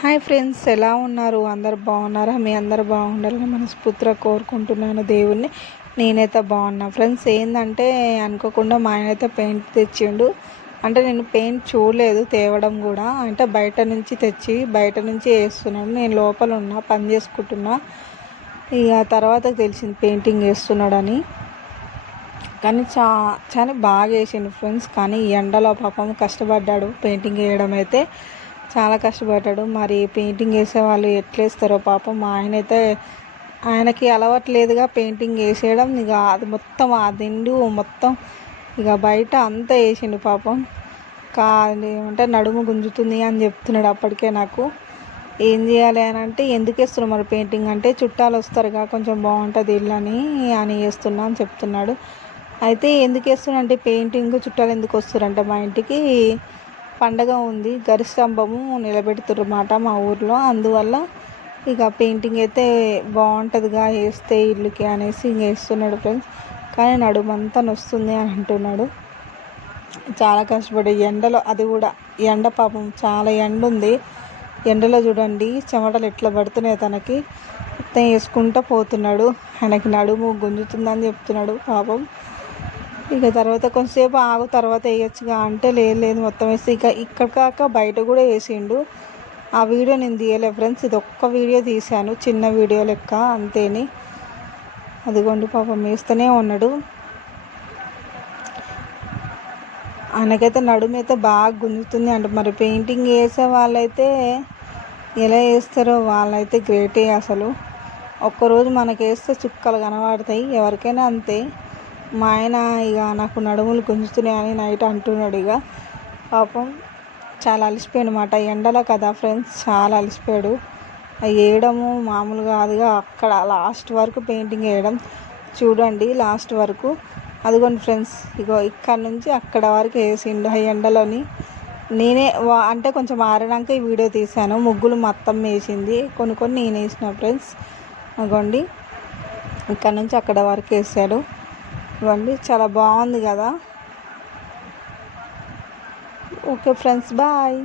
Hi friends ఎలా ఉన్నారు? అందరు బాగున్నారా? మీ అందరు బాగుండాలని మనస్ఫూర్తిగా కోరుకుంటున్నాను దేవుణ్ణి. నేనైతే బాగున్నా. ఫ్రెండ్స్ ఏంటంటే అనుకోకుండా మా ఆయన అయితే పెయింట్ తెచ్చిండు. అంటే నేను పెయింట్ చూడలేదు తేవడం కూడా. అంటే బయట నుంచి తెచ్చి బయట నుంచి వేస్తున్నాడు. నేను లోపల ఉన్నా పని చేసుకుంటున్నా. ఇక తర్వాత తెలిసింది పెయింటింగ్ వేస్తున్నాడని. కానీ చా చాలా బాగా వేసిండు ఫ్రెండ్స్. కానీ ఈ ఎండలో పాపం కష్టపడ్డాడు పెయింటింగ్ వేయడం అయితే. చాలా కష్టపడ్డాడు. మరి పెయింటింగ్ వేసే వాళ్ళు ఎట్లేస్తారో పాపం మా ఆయన అయితే ఆయనకి అలవాటు లేదుగా పెయింటింగ్ వేసేయడం. ఇక అది మొత్తం ఆ దిండు మొత్తం ఇక బయట అంతా వేసిండు పాపం. కా ఏమంటే నడుము గుంజుతుంది అని చెప్తున్నాడు అప్పటికే నాకు. ఏం చేయాలి అని అంటే ఎందుకు వేస్తున్నావు మరి పెయింటింగ్ అంటే చుట్టాలు వస్తారుగా కొంచెం బాగుంటుంది ఇల్లు అని అని వేస్తున్నా అని చెప్తున్నాడు. అయితే ఎందుకు వేస్తున్నా అంటే పెయింటింగ్ చుట్టాలు ఎందుకు వస్తారంటే మా ఇంటికి? పండగ ఉంది గరిస్తంభము నిలబెడుతున్నమాట మా ఊర్లో. అందువల్ల ఇక పెయింటింగ్ అయితే బాగుంటుందిగా వేస్తే ఇల్లుకి అనేసి ఇంక వేస్తున్నాడు ఫ్రెండ్స్. కానీ నడుమంతా నొస్తుంది అని అంటున్నాడు. చాలా కష్టపడి ఎండలో అది కూడా ఎండ పాపం చాలా ఎండ ఉంది ఎండలో చూడండి చెమటలు ఎట్లా పడుతున్నాయి తనకి. మొత్తం వేసుకుంటూ పోతున్నాడు. ఆయనకి నడుము గుంజుతుందని చెప్తున్నాడు పాపం. ఇక తర్వాత కొంచెంసేపు ఆగు తర్వాత వేయొచ్చుగా. అంటే లేదు లేదు మొత్తం వేసి ఇక ఇక్కడ కాక బయట కూడా వేసిండు. ఆ వీడియో నేను తీయలే ఫ్రెండ్స్. ఇది ఒక్క వీడియో తీశాను చిన్న వీడియో లెక్క అంతేని. అదిగోండి పాపం వేస్తూనే ఉన్నాడు. ఆయనకైతే నడుము అయితే బాగా గుంజుతుంది అంట. మరి పెయింటింగ్ వేసే వాళ్ళైతే ఎలా వేస్తారో వాళ్ళైతే గ్రేటే అసలు. ఒక్కరోజు మనకేస్తే చుక్కలు కనబడతాయి ఎవరికైనా అంతే. మా ఆయన ఇక నాకు నడుములు గుంజుతున్నాయని నైట్ అంటున్నాడు ఇక. పాపం చాలా అలసిపోయాడు అనమాట ఎండలో కదా ఫ్రెండ్స్ చాలా అలసిపోయాడు. వేయడము మామూలు కాదుగా అక్కడ లాస్ట్ వరకు పెయింటింగ్ వేయడం చూడండి లాస్ట్ వరకు. అదిగోండి ఫ్రెండ్స్ ఇగో ఇక్కడ నుంచి అక్కడ వరకు వేసిండు ఆ ఎండలోని. నేనే అంటే కొంచెం ఆరినాక ఈ వీడియో తీశాను. ముగ్గులు మొత్తం వేసింది. కొన్ని కొన్ని నేను వేసిన ఫ్రెండ్స్. అగోండి ఇక్కడ నుంచి అక్కడ వరకు వేసాడు. ఇవ్వండి. చాలా బాగుంది కదా. Okay friends bye.